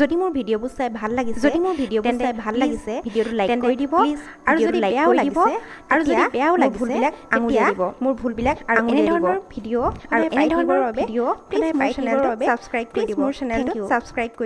যদি মোৰ ভিডিঅ'বোৰ চাই ভাল লাগিছে ভিডিঅ'টো লাইক কৰি দিব আৰু যদি বেয়াও লাগিছে তেতিয়া মোৰ ভুলবিলাক আৰু এনেধৰণৰ ভিডিঅ' আৰু এনেধৰণৰ ভিডিঅ' প্লিজ মোৰ চেনেলটো ছাবস্ক্ৰাইব কৰি দিব।